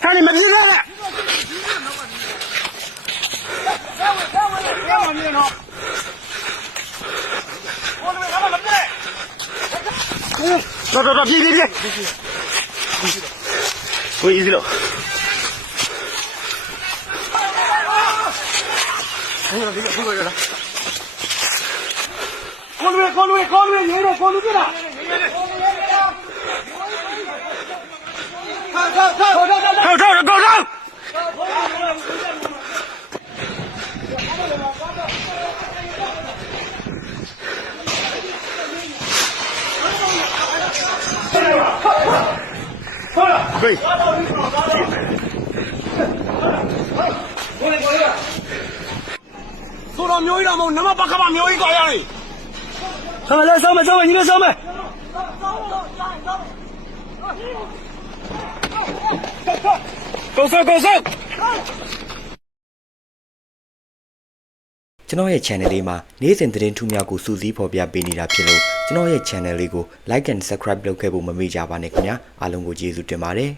看你们皮热的。走，别，我一直走。过路，你的过路去了。高上！可以。做到瞄一张吗？那么把可把瞄一个样的。上麦，你们上麦。高手！ကျွန်တော်ရဲ့ channel လေးမှာနေ့စဉ်သတင်းထူးများကိုစူးစီးဖော်ပြပေးနေတာဖြစ်လို့ကျွန်တော်ရဲ့ channel လေးကို like and subscribe လုပ်ခဲ့ဖို့မမေ့ကြပါနဲ့ခင်ဗျာအားလုံးကိုကျေးဇူးတင်ပါတယ်